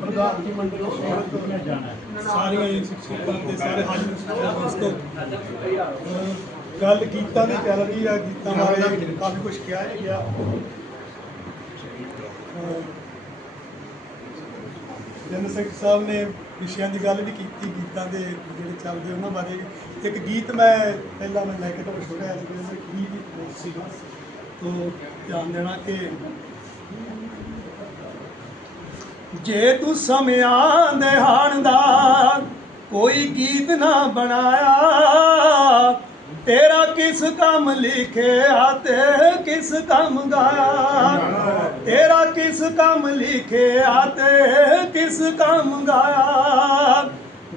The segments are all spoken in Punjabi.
ਪ੍ਰਧਾਨ ਜੀ ਮੰਡਲ ਸਮੇਤ ਸਾਰੀਆਂ ਹੀ ਸਿੱਖਿਆਕਾਂ ਤੇ ਸਾਰੇ ਹਾਜ਼ਰ ਦੋਸਤੋ ਗੱਲ ਗੀਤਾਂ ਦੀ ਚੱਲ ਰਹੀ ਆ, ਗੀਤਾਂ ਬਾਰੇ ਕਾਫੀ ਕੁਝ ਕਿਹਾ ਹੀ ਗਿਆ। ਜਨ ਸਿੰਘ ਸਾਹਿਬ ਨੇ ਵਿਸ਼ਿਆਂ ਦੀ ਗੱਲ ਵੀ ਕੀਤੀ, ਗੀਤਾਂ ਦੇ ਜਿਹੜੇ ਚੱਲਦੇ ਉਹਨਾਂ ਬਾਰੇ। ਇੱਕ ਗੀਤ ਮੈਂ ਪਹਿਲਾਂ ਮੈਂ ਲੈ ਕੇ ਤੁਹਾਨੂੰ ਸੁਣਿਆ ਸੀ ਗੀਤ ਸੀਗਾ। ਤੋ, ਧਿਆਨ ਦੇਣਾ ਕਿ ਜੇ ਤੂੰ ਸਮਿਆਂ ਦੇ ਹਾਣ ਦਾ ਕੋਈ ਗੀਤ ਨਾ ਬਣਾਇਆ, ਤੇਰਾ ਕਿਸ ਕੰਮ ਲਿਖਿਆ ਤੇ ਕਿਸ ਕੰਮ ਗਾਇਆ? ਤੇਰਾ ਕਿਸ ਕੰਮ ਲਿਖਿਆ ਤੇ ਕਿਸ ਕੰਮ ਗਾਇਆ?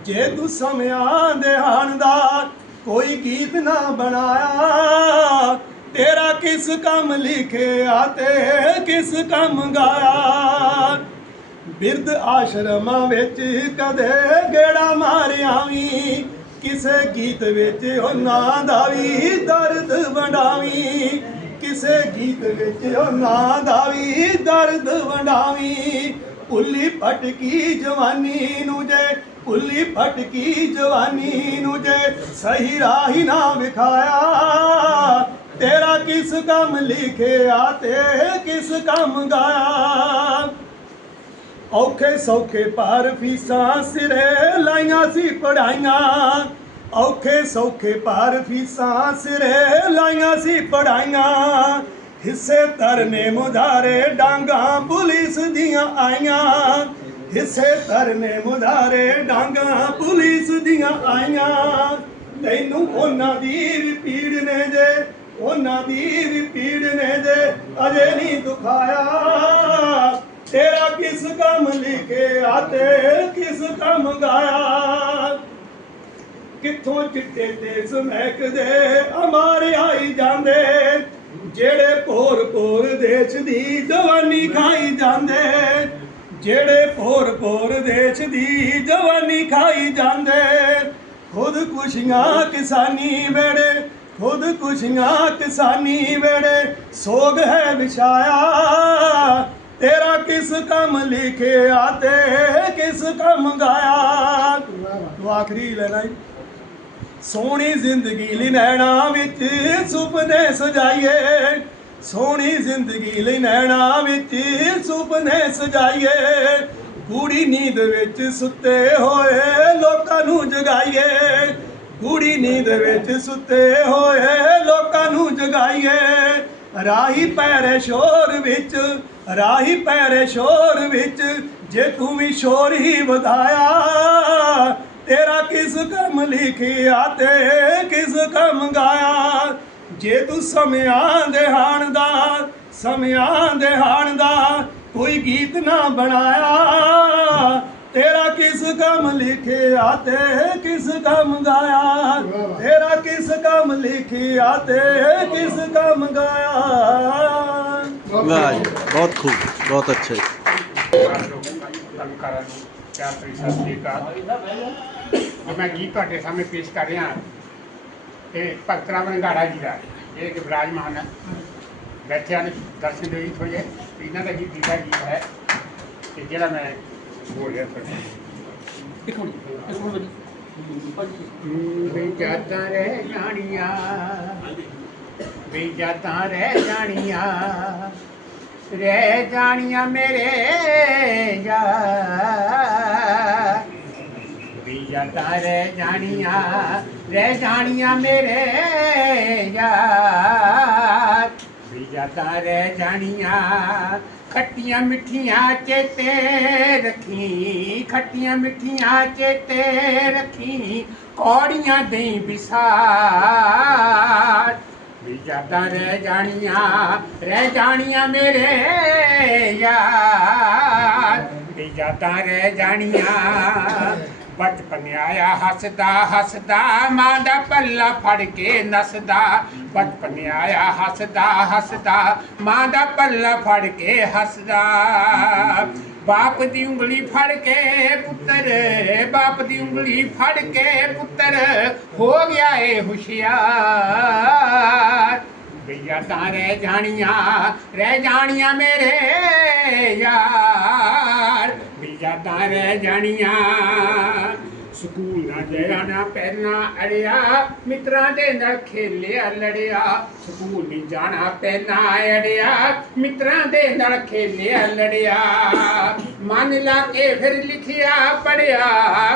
ਜੇ ਤੂੰ ਸਮਿਆਂ ਦੇ ਹਾਣ ਦਾ ਕੋਈ ਗੀਤ ਨਾ ਬਣਾਇਆ, ਤੇਰਾ ਕਿਸ ਕੰਮ ਲਿਖਿਆ ਤੇ ਕਿਸ ਕੰਮ ਗਾਇਆ? ਬਿਰਧ ਆਸ਼ਰਮਾਂ ਵਿੱਚ ਕਦੇ ਗੇੜਾ ਮਾਰਿਆ ਵੀ, ਕਿਸੇ ਗੀਤ ਵਿੱਚ ਉਹਨਾਂ ਦਾ ਵੀ ਦਰਦ ਵੰਡਾਵੀ। ਕਿਸੇ ਗੀਤ ਵਿੱਚ ਉਹਨਾਂ ਦਾ ਵੀ ਦਰਦ ਵੰਡਾਵੀ। ਭੁੱਲੀ ਫਟਕੀ ਜਵਾਨੀ ਨੂੰ ਜੇ, ਭੁੱਲੀ ਫਟਕੀ ਜਵਾਨੀ ਨੂੰ ਜੇ ਸਹੀ ਰਾਹ ਹੀ ਨਾ ਵਿਖਾਇਆ। ਤੇਰਾ ਕਿਸ ਕੰਮ ਲਿਖਿਆ ਤੇ ਕਿਸ ਕੰਮ ਗਾਇਆ? ਔਖੇ ਸੌਖੇ ਪਰ ਫੀਸਾਂ ਸਿਰੇ ਲਾਈਆਂ ਸੀ ਪੜਾਈਆਂ ਔਖੇ ਸੌਖੇ ਪਰ ਫੀਸਾਂ ਸਿਰੇ ਲਾਈਆਂ ਸੀ ਪੜਾਈਆਂ ਹਿੱਸੇ ਤਰਨੇ ਮੁਧਾਰੇ ਡਾਂਗਾ ਪੁਲਿਸ ਦੀਆਂ ਆਈਆਂ। ਹਿੱਸੇ ਤਰਨੇ ਮੁਧਾਰੇ ਡਾਂਗਾ ਪੁਲਿਸ ਦੀਆਂ ਆਈਆਂ। ਤੈਨੂੰ ਉਹਨਾਂ ਦੀ ਵੀ ਪੀੜ ਨੇ ਜੇ, ਉਹਨਾਂ ਦੀ ਵੀ ਪੀੜ ਨੇ ਜੇ, ਅਜੇ ਨਹੀਂ ਦੁਖਾਇਆ। ਤੇਰਾ ਕਿਸ ਕੰਮ ਲਿਖਿਆ ਤੇ ਕਿਸ ਕੰਮ ਗਾਇਆ? ਕਿੱਥੋਂ ਚਿੱਟੇ ਤੇ ਸਮੈਕਦੇ ਅਮਾਰੇ ਆਈ ਜਾਂਦੇ? ਜਿਹੜੇ ਭੋਰ ਭੋਰ ਦੇਸ਼ ਦੀ ਜਵਾਨੀ ਖਾਈ ਜਾਂਦੇ? ਜਿਹੜੇ ਭੋਰ ਭੋਰ ਦੇਸ਼ ਦੀ ਜਵਾਨੀ ਖਾਈ ਜਾਂਦੇ? ਖੁਦ ਖੁਸ਼ੀਆਂ ਕਿਸਾਨੀ ਵੇੜੇ, ਖੁਦ ਖੁਸ਼ੀਆਂ ਕਿਸਾਨੀ ਵੇੜੇ, ਸੋਗ ਹੈ ਵਿਛਾਇਆ। ਤੇਰਾ ਕਿਸ ਕੰਮ ਲਿਖਿਆ ਤੇ ਕਿਸ ਕੰਮ ਗਾਇਆ? ਤੂੰ ਆਖਰੀ ਲੈਣਾ ਸੋਹਣੀ ਜ਼ਿੰਦਗੀ ਲਈ ਨੈਣਾ ਵਿੱਚ ਸੁਪਨੇ ਸਜਾਈਏ। ਸੋਹਣੀ ਜ਼ਿੰਦਗੀ ਲਈ ਨੈਣਾ ਵਿੱਚ ਸੁਪਨੇ ਸਜਾਈਏ। ਗੂੜੀ ਨੀਂਦ ਵਿੱਚ ਸੁੱਤੇ ਹੋਏ ਲੋਕਾਂ ਨੂੰ ਜਗਾਈਏ। ਗੂੜੀ ਨੀਂਦ ਵਿੱਚ ਸੁੱਤੇ ਹੋਏ ਲੋਕਾਂ ਨੂੰ ਜਗਾਈਏ। ਰਾਹੀ ਪੈਰੇ ਸ਼ੋਰ ਵਿੱਚ ਰਾਹੀ ਪੈਰੇ ਸ਼ੋਰ ਵਿੱਚ, ਜੇ ਤੂੰ ਵੀ ਸ਼ੋਰ ਹੀ ਵਧਾਇਆ, ਤੇਰਾ ਕਿਸ ਕੰਮ ਲਿਖਿਆ ਤੇ ਕਿਸ ਕੰਮ ਗਾਇਆ? ਜੇ ਤੂੰ ਸਮਿਆਂ ਦੇ ਹਾਣ ਦਾ, ਸਮਿਆਂ ਦੇ ਹਾਣ ਦਾ ਕੋਈ ਗੀਤ ਨਾ ਬਣਾਇਆ, ਤੇਰਾ ਕਿਸ ਕੰਮ ਲਿਖਿਆ ਤੇ ਕਿਸ ਕੰਮ ਗਾਇਆ? ਤੇਰਾ ਕਿਸ ਕੰਮ ਲਿਖਿਆ ਤੇ ਕਿਸ ਕੰਮ ਗਾਇਆ? ਵਾਹ ਜੀ ਬਹੁਤ ਖੂਬ ਬਹੁਤ ਅੱਛਾ ਜੀ। ਕਲਾਕਾਰਾਂ ਨੂੰ ਪਿਆਰ ਭਰੀ ਸਤਿ ਸ੍ਰੀ ਅਕਾਲ ਮੈਂ ਗੀਤ ਤੁਹਾਡੇ ਸਾਹਮਣੇ ਪੇਸ਼ ਕਰ ਰਿਹਾ ਇਹ ਭਗਤ ਰਾਮ ਰੰਗਾੜਾ ਜੀ ਦਾ। ਇਹ ਕਿ ਵਿਰਾਜਮਾਨ ਹੈ। ਬੈਠਿਆਂ ਨੇ ਦਰਸ਼ਨ ਦੇ ਥੋੜੇ ਤੇ ਇਹਨਾਂ ਦਾ ਗੀਤ ਦੂਜਾ ਗੀਤ ਹੈ। ਤੇ ਜਿਹੜਾ ਮੈਂ ਬੋਲ ਰਿਹਾ ਫਿਰ ਇੱਕ ਮਿੰਟ ਇੱਕ ਮਿੰਟ। ਵੀ ਜਾਤਾਂ ਰਹਿ ਜਾਣੀਆਂ। ਵੀ ਜਾਤਾਂ ਰਹਿ ਜਾਣੀਆਂ ਰਹਿ ਜਾਣੀਆਂ ਮੇਰੇ ਯਾਰ। ਵੀ ਜਾਤਾਂ ਰਹਿ ਜਾਣੀਆਂ ਰਹਿ ਜਾਣੀਆਂ ਮੇਰੇ ਯਾਰ। ਵੀ ਜਾਤਾਂ ਰਹਿ ਜਾਣੀਆਂ, ਖੱਟੀਆਂ ਮਿੱਠੀਆਂ ਚੇਤੇ ਰੱਖੀ, ਖੱਟੀਆਂ ਮਿੱਠੀਆਂ ਚੇਤੇ ਰੱਖੀ, ਕੌੜੀਆਂ ਦੇ ਵਿਸਾਰ। ਯਾਦਾਂ ਜਾਤਾਂ ਰਹਿ ਜਾਣੀਆਂ ਰਹਿ ਜਾਣੀਆਂ ਮੇਰੇ ਯਾਰ। ਵੀ ਰਹਿ ਜਾਣੀਆਂ ਬਚਪਨ ਆਇਆ ਹੱਸਦਾ ਹੱਸਦਾ ਮਾਂ ਦਾ ਪੱਲਾ ਫੜ ਕੇ ਨੱਸਦਾ ਬਚਪਨ ਆਇਆ ਹੱਸਦਾ ਹੱਸਦਾ ਮਾਂ ਦਾ ਪੱਲਾ ਫੜ ਕੇ ਹੱਸਦਾ ਬਾਪ ਦੀ ਉਂਗਲੀ ਫੜ ਕੇ ਪੁੱਤਰ ਬਾਪ ਦੀ ਉਂਗਲੀ ਫੜ ਕੇ ਪੁੱਤਰ ਹੋ ਗਿਆ ਏ ਹੁਸ਼ਿਆਰ ਬਈਆ ਤਾਂ ਰਹਿ ਜਾਣੀਆਂ ਰਹਿ ਜਾਣੀਆਂ ਮੇਰੇ ਯਾਰ ਵੀ ਯਾਦਾਂ ਰਹਿ ਜਾਣੀਆਂ ਸਕੂਲ ਨਾ ਜਾਣਾ ਪਹਿਨਾ ਅੜਿਆ, ਮਿੱਤਰਾਂ ਦੇ ਨਾਲ ਖੇਲਿਆ, ਲੜਿਆ। ਸਕੂਲ ਨਹੀਂ ਜਾਣਾ ਪਹਿਨਾ ਅੜਿਆ, ਮਿੱਤਰਾਂ ਦੇ ਨਾਲ ਖੇਲਿਆ, ਲੜਿਆ। ਮਨ ਲਾ ਕੇ ਫਿਰ ਲਿਖਿਆ ਪੜਿਆ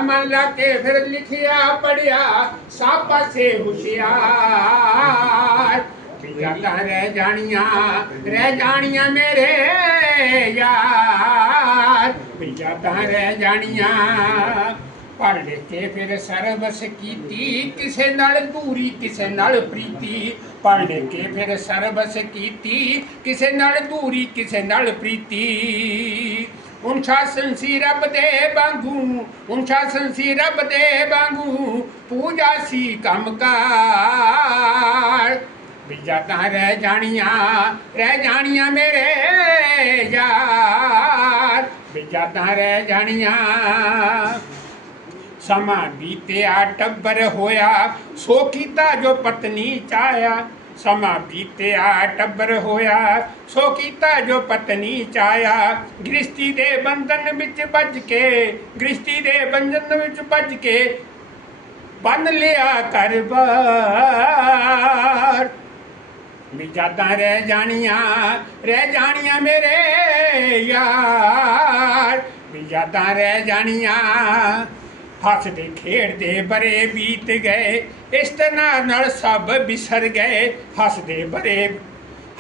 ਮਨ ਲਾ ਕੇ ਫਿਰ ਲਿਖਿਆ ਪੜਿਆ ਸਭ ਪਾਸੇ ਹੁਸ਼ਿਆਰ। ਯਾਦਾਂ ਰਹਿ ਜਾਣੀਆਂ ਰਹਿ ਜਾਣੀਆਂ ਮੇਰੇ ਯਾਰ। ਯਾਦਾਂ ਰਹਿ ਜਾਣੀਆਂ। ਪੜ੍ਹ ਲਿਖ ਕੇ ਫਿਰ ਸਰਵਸ ਕੀਤੀ, ਕਿਸੇ ਨਾਲ ਧੂਰੀ ਕਿਸੇ ਨਾਲ ਪ੍ਰੀਤੀ। ਪੜ੍ਹ ਲਿਖ ਕੇ ਫਿਰ ਸਰਬਸ ਕੀਤੀ, ਕਿਸੇ ਨਾਲ ਧੂਰੀ ਕਿਸੇ ਨਾਲ ਪ੍ਰੀਤੀ। ਅਨੁਸ਼ਾਸਨ ਸੀ ਰੱਬ ਦੇ ਵਾਂਗੂ ਅਨੁਸ਼ਾਸਨ ਸੀ ਰੱਬ ਦੇ ਵਾਂਗੂ, ਪੂਜਾ ਸੀ ਕੰਮਕਾਰ ਵੀ ਯਾਦਾਂ ਰਹਿ ਜਾਣੀਆਂ ਰਹਿ ਜਾਣੀਆਂ ਮੇਰੇ ਯਾਰ। ਵੀ ਯਾਦਾਂ ਰਹਿ ਜਾਣੀਆਂ। ਸਮਾਂ ਬੀਤਿਆ, ਟੱਬਰ ਹੋਇਆ, ਸੋ ਕੀਤਾ ਜੋ ਪਤਨੀ ਚਾਇਆ ਸਮਾਂ ਬੀਤਿਆ, ਟੱਬਰ ਹੋਇਆ, ਸੋ ਕੀਤਾ ਜੋ ਪਤਨੀ ਚਾਇਆ ਗ੍ਰਿਸ਼ਤੀ ਦੇ ਬੰਧਨ ਵਿੱਚ ਵੱਜ ਕੇ ਗ੍ਰਿਸ਼ਤੀ ਦੇ ਬੰਧਨ ਵਿੱਚ ਵੱਜ ਕੇ ਬੰਨ ਲਿਆ ਕਰਬਾਰ ਵੀ ਯਾਦਾਂ ਰਹਿ ਜਾਣੀਆਂ ਰਹਿ ਜਾਣੀਆਂ ਮੇਰੇ ਯਾਰ। ਵੀ ਯਾਦਾਂ ਰਹਿ ਜਾਣੀਆਂ ਹੱਸਦੇ ਖੇਡਦੇ ਬਰੇ ਬੀਤ ਗਏ, ਇਸ ਤਰ੍ਹਾਂ ਨਾਲ ਸਭ ਬਿਸਰ ਗਏ, ਹੱਸਦੇ ਬਰੇ,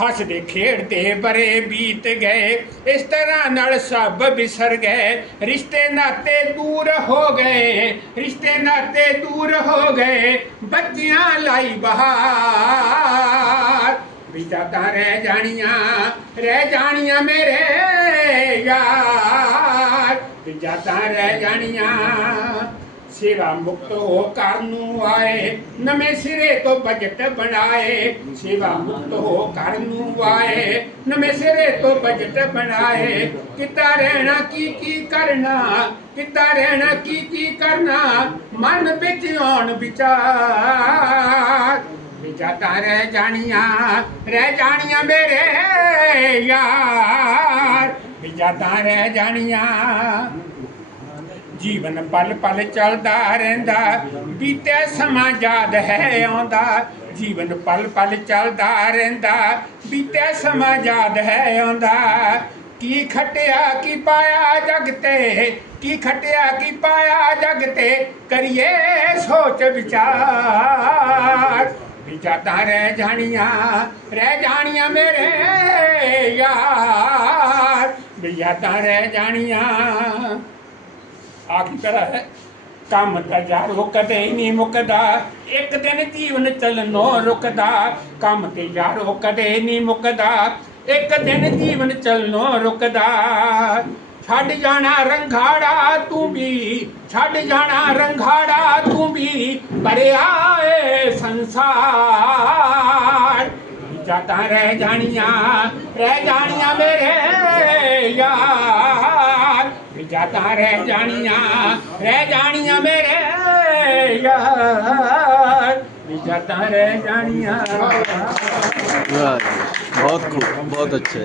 ਹੱਸਦੇ ਖੇਡਦੇ ਬਰੇ ਬੀਤ ਗਏ, ਇਸ ਤਰ੍ਹਾਂ ਨਾਲ ਸਭ ਬਿਸਰ ਗਏ, ਰਿਸ਼ਤੇ ਨਾਤੇ ਦੂਰ ਹੋ ਗਏ, ਰਿਸ਼ਤੇ ਨਾਤੇ ਦੂਰ ਹੋ ਗਏ, ਬੱਚਿਆਂ ਲਾਈ ਬਹਾਰ। ਵੀ ਯਾਦਾਂ ਰਹਿ ਜਾਣੀਆਂ ਰਹਿ ਜਾਣੀਆਂ ਮੇਰੇ ਯਾਰ। ਵੀ ਯਾਦਾਂ ਰਹਿ ਜਾਣੀਆਂ ਸੇਵਾ ਮੁਕਤ ਹੋ ਘਰ ਨੂੰ ਆਏ। ਨਵੇਂ ਸਿਰੇ ਤੋਂ ਬਜਟ ਬਣਾਏ, ਸੇਵਾ ਮੁਕਤ ਹੋ ਘਰ ਨੂੰ ਆਏ। ਨਵੇਂ ਸਿਰੇ ਤੋਂ ਬਜਟ ਬਣਾਏ, ਕਿੱਦਾਂ ਰਹਿਣਾ, ਕੀ ਕੀ ਕਰਨਾ, ਕਿੱਦਾਂ ਰਹਿਣਾ, ਕੀ ਕੀ ਕਰਨਾ, ਮਨ ਵਿੱਚ ਆਉਣ ਵਿਚਾਰ। ਵਿਚਾਤਾ ਰਹਿ ਜਾਣੀਆਂ ਰਹਿ ਜਾਣੀਆਂ ਮੇਰੇ ਯਾਰ। ਯਾਦਾਂ ਰਹਿ ਜਾਣੀਆਂ। ਜੀਵਨ ਪਲ ਪਲ ਚੱਲਦਾ ਰਹਿੰਦਾ ਬੀਤਿਆ ਸਮਾਂ ਯਾਦ ਹੈ ਆਉਂਦਾ। ਜੀਵਨ ਪਲ ਪਲ ਚੱਲਦਾ ਰਹਿੰਦਾ ਬੀਤਿਆ ਸਮਾਂ ਯਾਦ ਹੈ ਆਉਂਦਾ। ਕੀ ਖਟਿਆ, ਕੀ ਪਾਇਆ ਜਗ ਤੇ? ਕੀ ਖਟਿਆ, ਕੀ ਪਾਇਆ ਜਗ ਤੇ? ਕਰੀਏ ਸੋਚ ਵਿਚਾਰ। ਵਿਚਾਰਦਾ ਰਹਿ ਜਾਣੀਆਂ ਰਹਿ ਜਾਣੀਆਂ ਮੇਰੇ ਯਾਰ। ਵਿਚਾਰਦਾ ਰਹਿ ਜਾਣੀਆਂ। ਆਖੀ ਤਰ੍ਹਾਂ ਹੈ ਕੰਮ ਤਾਂ ਯਾਰੋ ਕਦੇ ਨਹੀਂ ਮੁੱਕਦਾ। ਇੱਕ ਦਿਨ ਜੀਵਨ ਚੱਲਣੋਂ ਰੁਕਦਾ। ਕੰਮ ਤੇ ਯਾਰੋ ਕਦੇ ਨਹੀਂ ਮੁੱਕਦਾ। ਇੱਕ ਦਿਨ ਜੀਵਨ ਚੱਲਣੋਂ ਰੁਕਦਾ। ਛੱਡ ਜਾਣਾ ਰੰਘਾੜਾ ਤੂੰ ਵੀ ਛੱਡ ਜਾਣਾ ਰੰਘਾੜਾ ਤੂੰ ਵੀ ਭਰਿਆ ਏ ਸੰਸਾਰ ਜਾਤਾਂ ਰਹਿ ਜਾਣੀਆਂ ਰਹਿ ਜਾਣੀਆਂ ਮੇਰੇ ਯਾਰ ਜਾਤਾਂ ਰਹਿ ਜਾਣੀਆਂ ਰਹਿ ਜਾਣੀਆਂ ਮੇਰੇ ਯਾਰ ਜਾਤਾਂ ਰਹਿ ਜਾਣੀਆਂ वाह जी बहुत खूब बहुत अच्छे